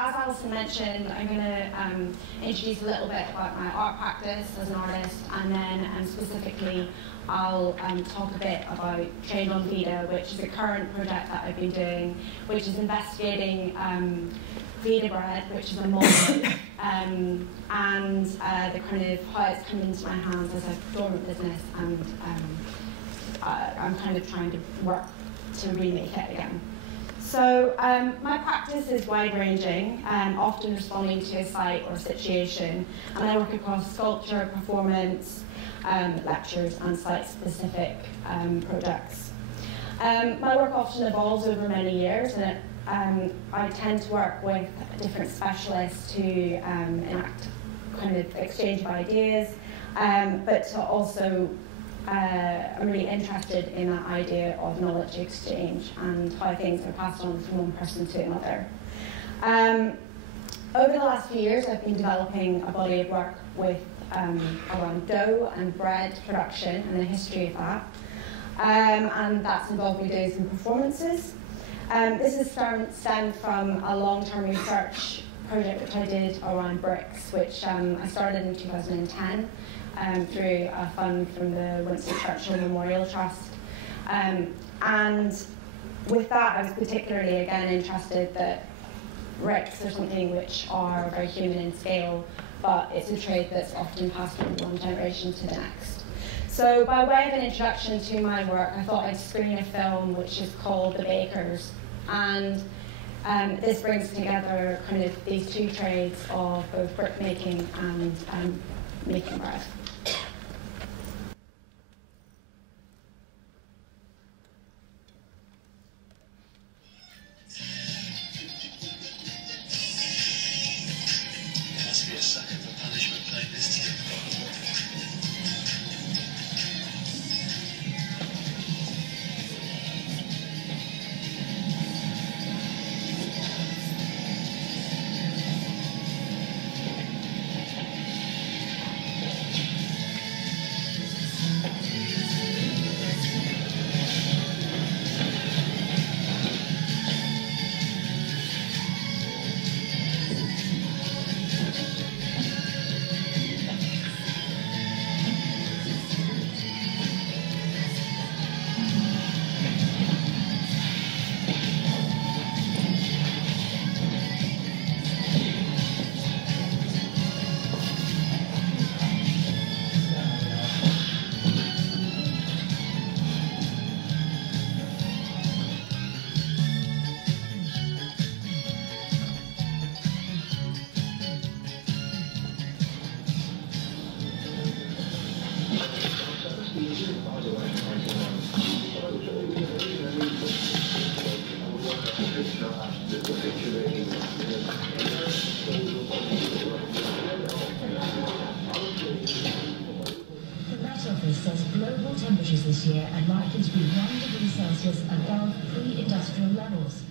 as Alison mentioned, I'm going to introduce a little bit about my art practice as an artist, and then specifically I'll talk a bit about Trained on Vita, which is a current project that I've been doing, which is investigating Vita bread, which is a model, and the kind of how it's come into my hands as a dormant business, and I'm kind of trying to work to remake it again. So my practice is wide-ranging, often responding to a site or situation, and I work across sculpture, performance, lectures, and site-specific projects. My work often evolves over many years, and I tend to work with different specialists to enact kind of exchange of ideas, but to also I'm really interested in that idea of knowledge exchange and how things are passed on from one person to another. Over the last few years, I've been developing a body of work with around dough and bread production and the history of that, and that's involved me doing some performances. This has stemmed from a long-term research project which I did around bricks, which I started in 2010 through a fund from the Winston Churchill Memorial Trust. And with that, I was particularly, again, interested that bricks are something which are very human in scale, but it's a trade that's often passed from one generation to the next. So by way of an introduction to my work, I thought I'd screen a film which is called The Bakers. And this brings together kind of these two trades of both brick making and making bread. This year are likely to be 1 degree Celsius above pre-industrial levels.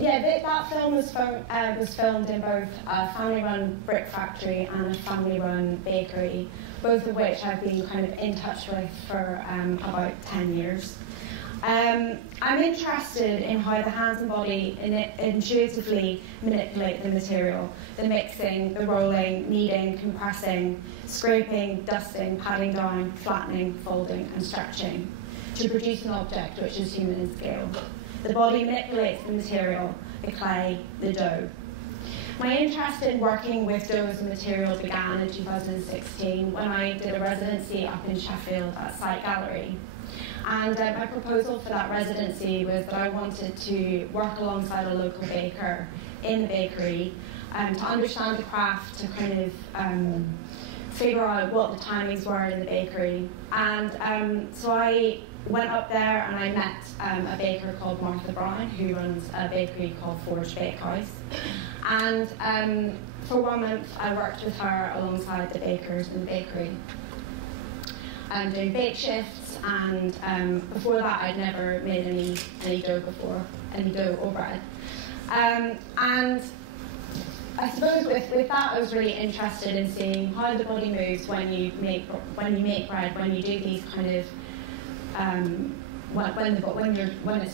that film was filmed in both a family-run brick factory and a family-run bakery, both of which I've been kind of in touch with for about 10 years. I'm interested in how the hands and body intuitively manipulate the material, the mixing, the rolling, kneading, compressing, scraping, dusting, patting down, flattening, folding and stretching to produce an object which is human in scale. The body manipulates the material, the clay, the dough. My interest in working with dough as a material began in 2016 when I did a residency up in Sheffield at Site Gallery. And my proposal for that residency was that I wanted to work alongside a local baker in the bakery to understand the craft, to kind of figure out what the timings were in the bakery. And so I went up there and I met a baker called Martha Brown, who runs a bakery called Forge Bakehouse. And for 1 month I worked with her alongside the bakers in the bakery, doing bake shifts. And before that, I'd never made any dough before, any dough or bread. And I suppose with that, I was really interested in seeing how the body moves when you make bread, when you do these kind of when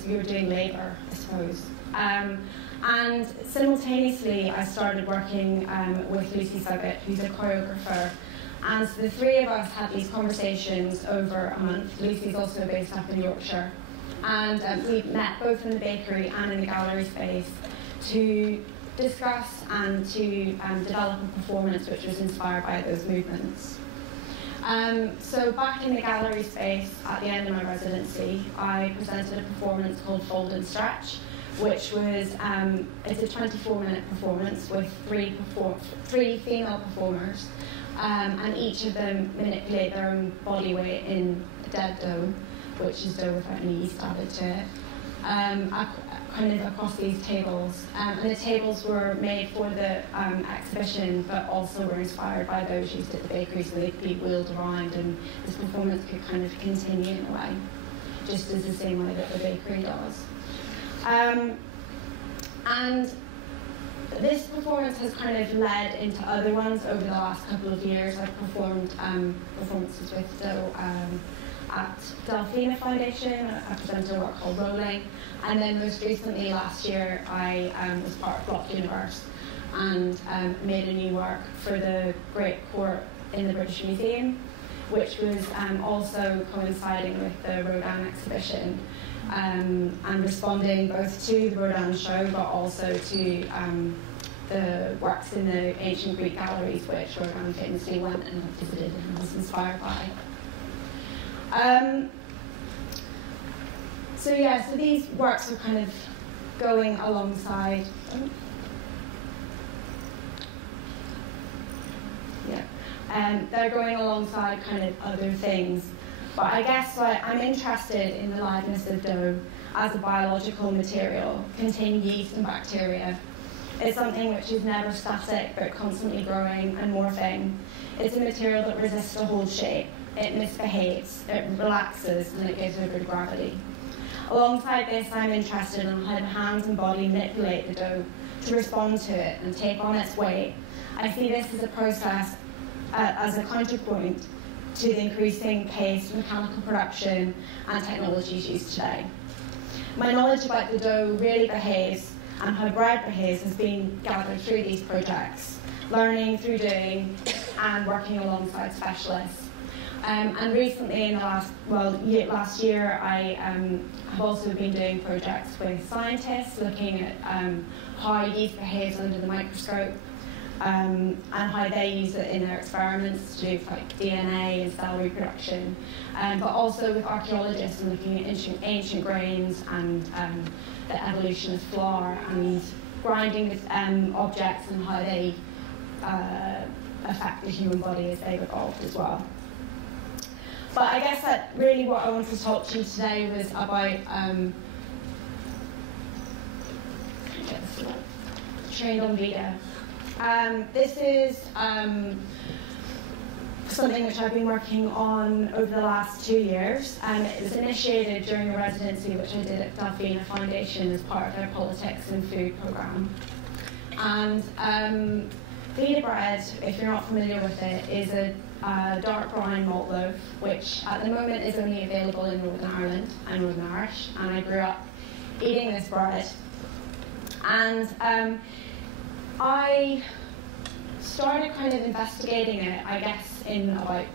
you're doing labour, I suppose. And simultaneously, I started working with Lucy Suggett, who's a choreographer. And so the three of us had these conversations over a month. Lucy's also based up in Yorkshire. And we met both in the bakery and in the gallery space to discuss and to develop a performance which was inspired by those movements. So back in the gallery space, at the end of my residency, I presented a performance called Fold and Stretch, which was, it's a 24-minute performance with three female performers. And each of them manipulate their own body weight in dead dough, which is dough without any yeast added to it, kind of across these tables. And the tables were made for the exhibition, but also were inspired by those used at the bakery, so they could be wheeled around, and this performance could kind of continue in a way, just as the same way that the bakery does. And this performance has kind of led into other ones over the last couple of years. I've performed performances with dough at Delphina Foundation. I presented a work called Rolling. And then most recently last year, I was part of Block Universe and made a new work for the Great Court in the British Museum, which was also coinciding with the Rodin exhibition. And responding both to the Rodin show, but also to the works in the ancient Greek galleries, which Rodin famously went and visited and was inspired by. So these works are kind of going alongside. They're going alongside kind of other things. But I guess I'm interested in the liveness of dough as a biological material containing yeast and bacteria. It's something which is never static but constantly growing and morphing. It's a material that resists to hold shape. It misbehaves, it relaxes, and it gives over to gravity. Alongside this, I'm interested in how the hands and body manipulate the dough to respond to it and take on its weight. I see this as a process, as a counterpoint to the increasing pace of mechanical production and technologies used today. My knowledge about the dough really behaves and how bread behaves has been gathered through these projects, learning through doing and working alongside specialists. And recently, in the last year, I have also been doing projects with scientists looking at how yeast behaves under the microscope, and how they use it in their experiments to do like DNA and cell reproduction, but also with archaeologists and looking at ancient grains and the evolution of flour and grinding with objects and how they affect the human body as they've evolved as well. But I guess that really what I wanted to talk to you today was about trained on Vita. This is something which I've been working on over the last 2 years. It was initiated during a residency which I did at Delphina Foundation as part of their Politics and Food programme. And Vita bread, if you're not familiar with it, is a dark brown malt loaf, which at the moment is only available in Northern Ireland. I'm Northern Irish, and I grew up eating this bread. And I started kind of investigating it, I guess, in about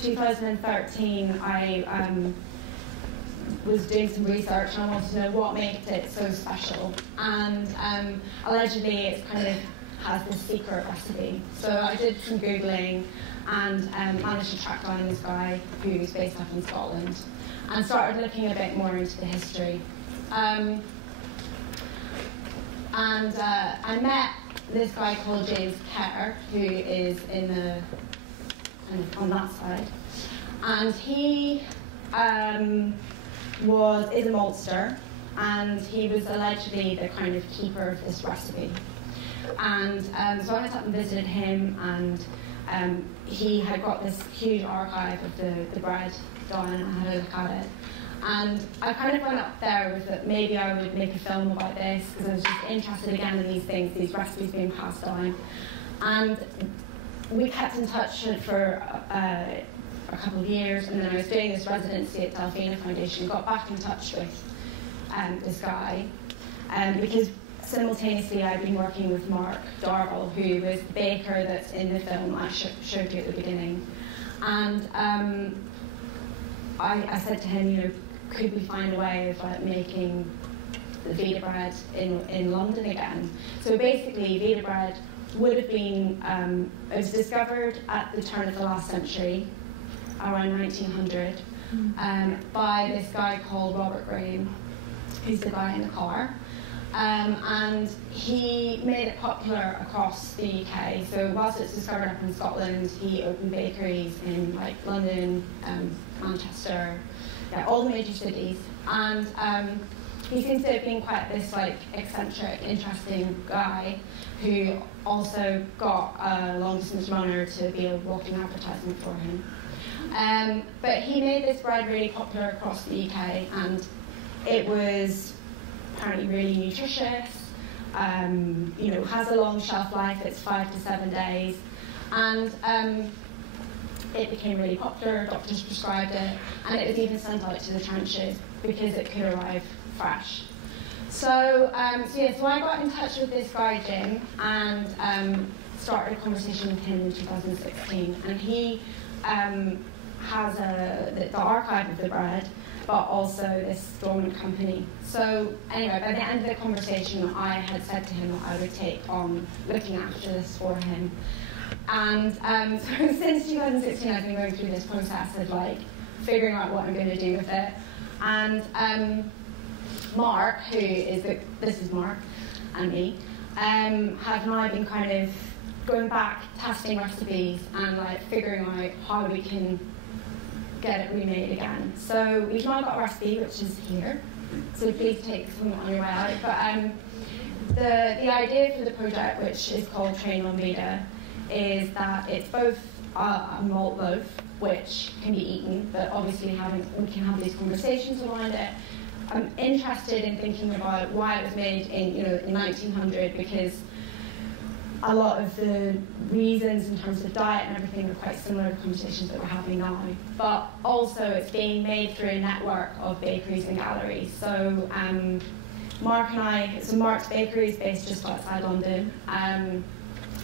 2013. I was doing some research and I wanted to know what makes it so special. And allegedly it's kind of has this secret recipe. So I did some Googling and managed to track down this guy who's based up in Scotland and started looking a bit more into the history. I met this guy called James Kerr, who is in the kind of on that side, and he is a maltster, and he was allegedly the kind of keeper of this recipe. And so I went up and visited him, and he had got this huge archive of the bread done, and I had a look at it. And I kind of went up there with that maybe I would make a film about this, because I was just interested again in these things, these recipes being passed down. And we kept in touch for a couple of years, and then I was doing this residency at Delphina Foundation, got back in touch with this guy, because simultaneously I'd been working with Mark Darville, who was the baker that's in the film I showed you at the beginning. And I said to him, you know, could we find a way of like making the Vita bread in London again? So basically, Vita bread would have been, it was discovered at the turn of the last century, around 1900, by this guy called Robert Graham, who's the guy in the car. And he made it popular across the UK. So whilst it's discovered up in Scotland, he opened bakeries in like London, Manchester, yeah, all the major cities. And he seems to have been quite this like eccentric, interesting guy who also got a long distance runner to be a walking advertisement for him. But he made this bread really popular across the UK, and it was apparently really nutritious, you know, has a long shelf life, it's 5 to 7 days, and it became really popular, doctors prescribed it, and it was even sent out to the trenches because it could arrive fresh. So so I got in touch with this guy, Jim, and started a conversation with him in 2016, and he has the archive of the bread, but also this dormant company. So anyway, by the end of the conversation, I had said to him that I would take on looking after this for him. And so since 2016, I've been going through this process of like figuring out what I'm going to do with it. And Mark, who is this is Mark and me, have now been kind of going back, testing recipes, and like figuring out how we can get it remade again. So we've now got a recipe, which is here. So please take some on your way out. But the idea for the project, which is called Train on Vita, is that it's both a malt loaf, which can be eaten, but obviously we can have these conversations around it. I'm interested in thinking about why it was made in 1900, because a lot of the reasons in terms of diet and everything are quite similar to conversations that we're having now. But also it's being made through a network of bakeries and galleries. So Mark's bakery is based just outside London,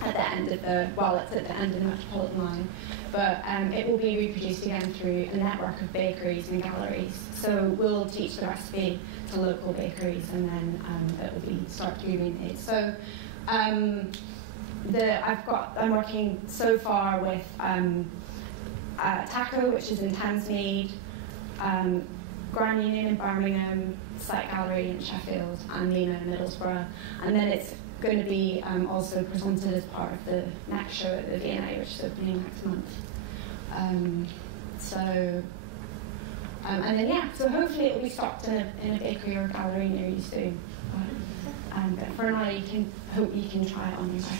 at the end of it's at the end of the Metropolitan line. But it will be reproduced again through a network of bakeries and galleries. So we'll teach the recipe to local bakeries, and then it will start to be remade. So I'm working so far with Taco, which is in Thamesmead, Grand Union in Birmingham, Sight Gallery in Sheffield, and Lima in Middlesbrough. And then it's going to be also presented as part of the next show at the V&A, which is opening next month. So hopefully it will be stocked in a bakery or a gallery near you soon. But for now, you can try it on your way.